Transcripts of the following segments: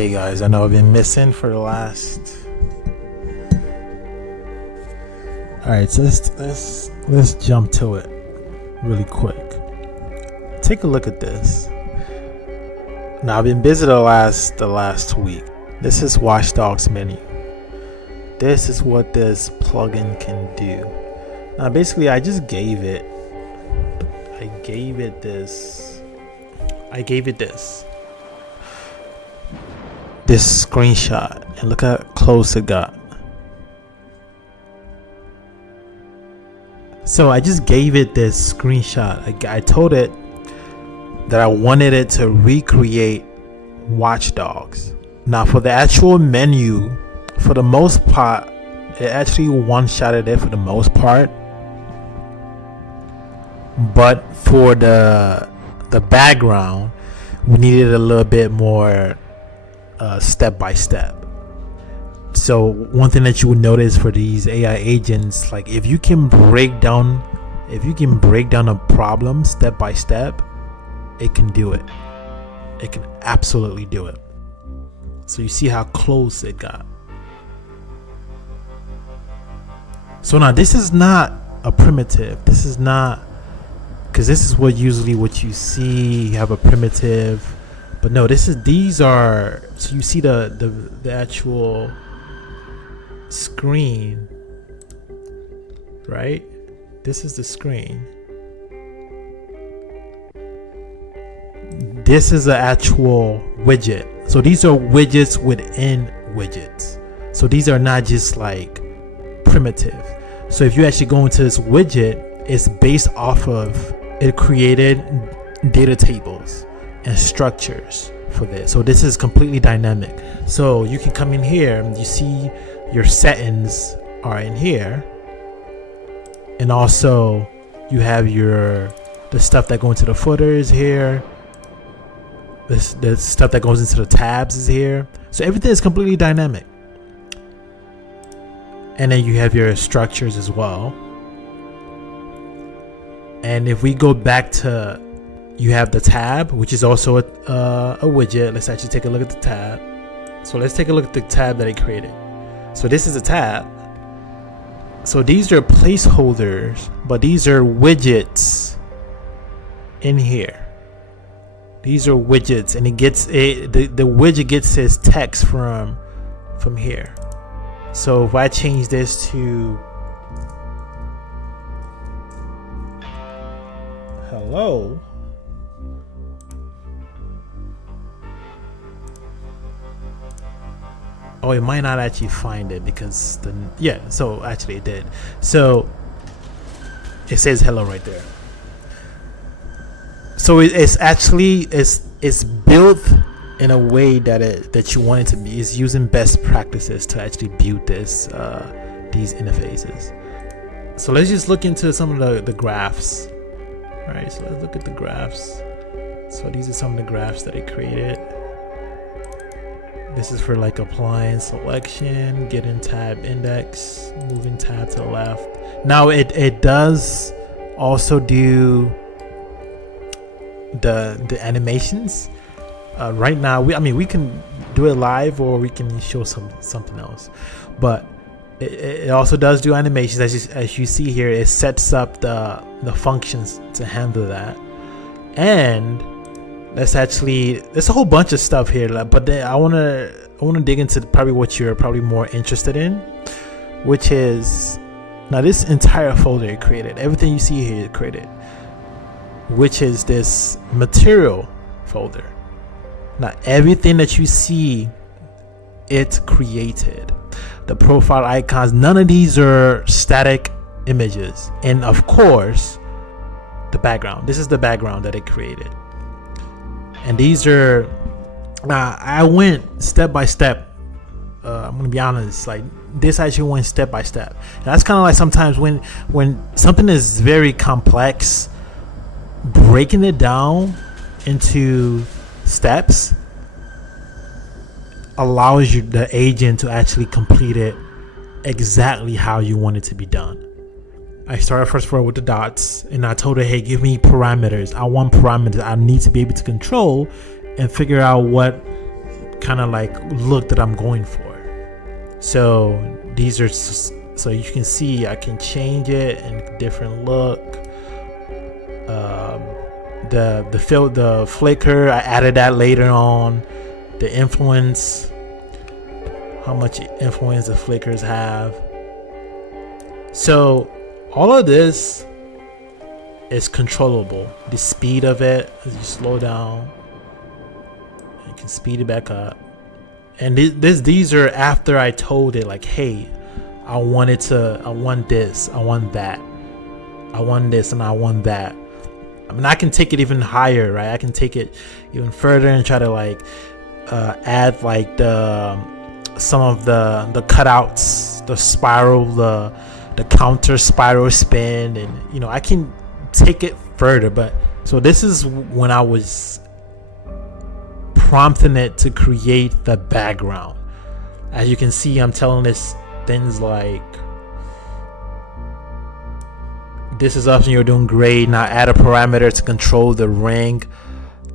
Hey guys, I know I've been missing for the last. All right, so let's jump to it really quick. Take a look at this. Now I've been busy the last week. This is Watchdogs menu. This is what this plugin can do. Now basically, I gave it this screenshot, and look how close it got. So I just gave it this screenshot. I told it that I wanted it to recreate Watchdogs. Now for the actual menu, for the most part, it actually one-shotted it for the most part. But for the background, we needed a little bit more step by step. So one thing that you would notice for these AI agents, like if you can break down a problem step by step, it can do it. It can absolutely do it. So you see how close it got. So now this is not a primitive. This is not, because this is what you see. You have a primitive, but no, these are. So you see the actual screen, right? This is the screen. This is the actual widget. So these are widgets within widgets. So these are not just like primitive. So if you actually go into this widget, it's based off of, it created data tables and structures for this. So this is completely dynamic. So you can come in here and you see your settings are in here, and also you have the stuff that go into the footers here. The stuff that goes into the tabs is here. So everything is completely dynamic. And then you have your structures as well. And if we go back to, you have the tab, which is also a widget. Let's actually take a look at the tab. So let's take a look at the tab that it created. So this is a tab. So these are placeholders, but these are widgets in here. These are widgets, and the widget gets its text from here. So if I change this to hello, oh, it might not actually find it because so actually it did. So it says hello right there. So it's actually built in a way that you want it to be. It's using best practices to actually build these interfaces. So let's just look into some of the graphs. All right, so let's look at the graphs. So these are some of the graphs that it created. This is for like applying selection, getting tab index, moving tab to the left. Now it does also do the animations. Right now we can do it live, or we can show something else, but it also does do animations. As you see here, it sets up the functions to handle that. And there's a whole bunch of stuff here, but then I want to dig into probably what you're probably more interested in, which is now this entire folder it created. Everything you see here it created, which is this material folder. Now everything that you see, it created. The profile icons, none of these are static images. And of course, the background. This is the background that it created. And these are, I went step by step. I'm gonna be honest, like this actually went step by step. And that's kind of like sometimes when something is very complex, breaking it down into steps allows the agent to actually complete it exactly how you want it to be done. I started first of all with the dots, and I told her, hey, give me parameters. I want parameters I need to be able to control and figure out what kind of like look that I'm going for. So these are so you can see I can change it in different look. The flicker, I added that later on. The influence, how much influence the flickers have. So all of this is controllable. The speed of it, as you slow down, you can speed it back up. And these are after I told it like, hey, I want this, I want that, I want this, and I want that. I mean, I can take it even higher, right? I can take it even further and try to like add like some of the cutouts, the spiral, the counter spiral spin, and I can take it further. But so this is when I was prompting it to create the background. As you can see, I'm telling this things like, this is option, you're doing great. Now add a parameter to control the ring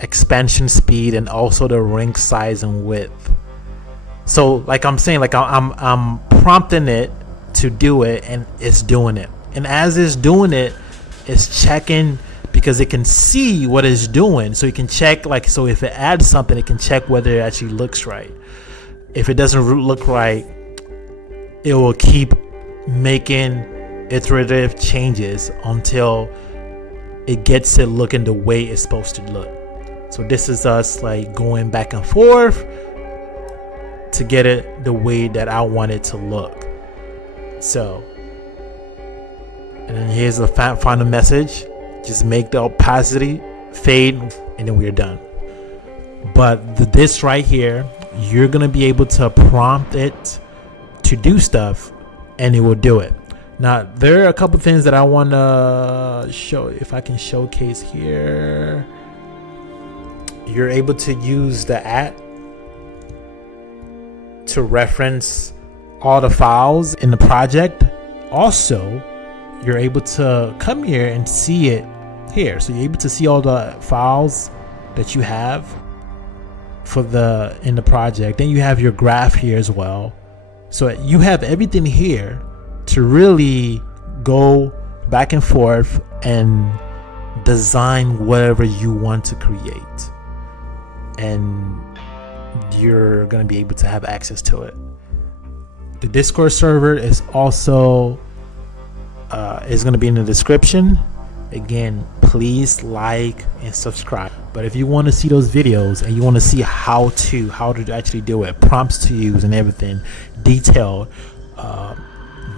expansion speed and also the ring size and width. So like I'm saying, like I'm prompting it to do it, and it's doing it. And as it's doing it, it's checking, because it can see what it's doing. So you can check, like, so if it adds something, it can check whether it actually looks right. If it doesn't look right, it will keep making iterative changes until it gets it looking the way it's supposed to look. So this is us like going back and forth to get it the way that I want it to look. So, and then here's the final message. Just make the opacity fade, and then we're done. But this right here, you're gonna be able to prompt it to do stuff, and it will do it. Now, there are a couple things that I want to show, if I can showcase here. You're able to use the @ to reference all the files in the project. Also, you're able to come here and see it here. So you're able to see all the files that you have in the project. Then you have your graph here as well. So you have everything here to really go back and forth and design whatever you want to create, and you're going to be able to have access to it. The Discord server is also is going to be in the description. Again, please like and subscribe. But if you want to see those videos and you want to see how to actually do it, prompts to use and everything detailed,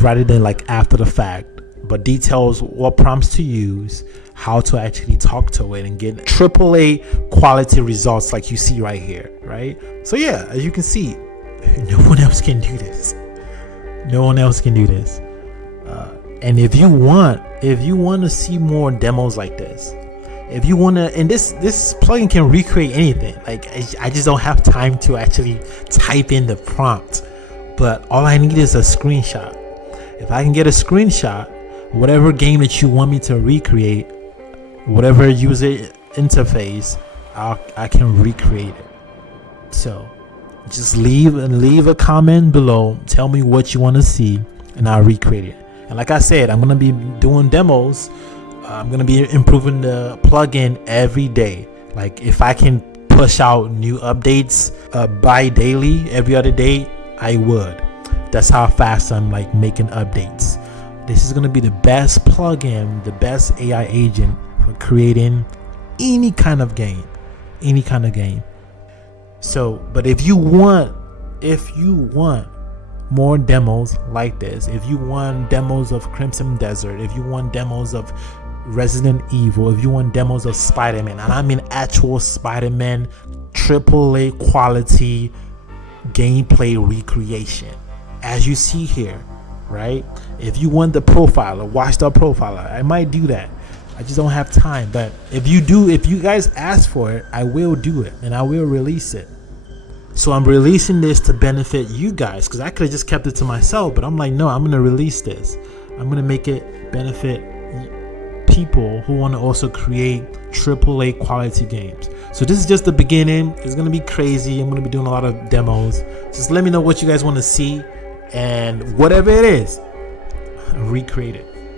rather than like after the fact, but details what prompts to use, how to actually talk to it, and get AAA quality results like you see right here, right? So yeah, as you can see, no one else can do this. No one else can do this. And if you want to see more demos like this, if you want to, and this plugin can recreate anything. Like I just don't have time to actually type in the prompt, but all I need is a screenshot. If I can get a screenshot, whatever game that you want me to recreate, whatever user interface, I can recreate it. So just leave a comment below, tell me what you want to see, and I'll recreate it. And like I said, I'm gonna be doing demos. I'm gonna be improving the plugin every day. Like if I can push out new updates bi-daily, every other day, I would. That's how fast I'm like making updates. This is gonna be the best plugin, the best AI agent for creating any kind of game. So, but if you want more demos like this, if you want demos of Crimson Desert, if you want demos of Resident Evil, if you want demos of Spider-Man, and I mean actual Spider-Man AAA quality gameplay recreation, as you see here, right? If you want the profiler, Watchdog profiler, I might do that. I just don't have time. But if you guys ask for it, I will do it, and I will release it. So I'm releasing this to benefit you guys, because I could have just kept it to myself, but I'm like, no, I'm gonna release this. I'm gonna make it benefit people who want to also create AAA quality games. So this is just the beginning. It's gonna be crazy. I'm gonna be doing a lot of demos. Just let me know what you guys want to see, and whatever it is, recreate it.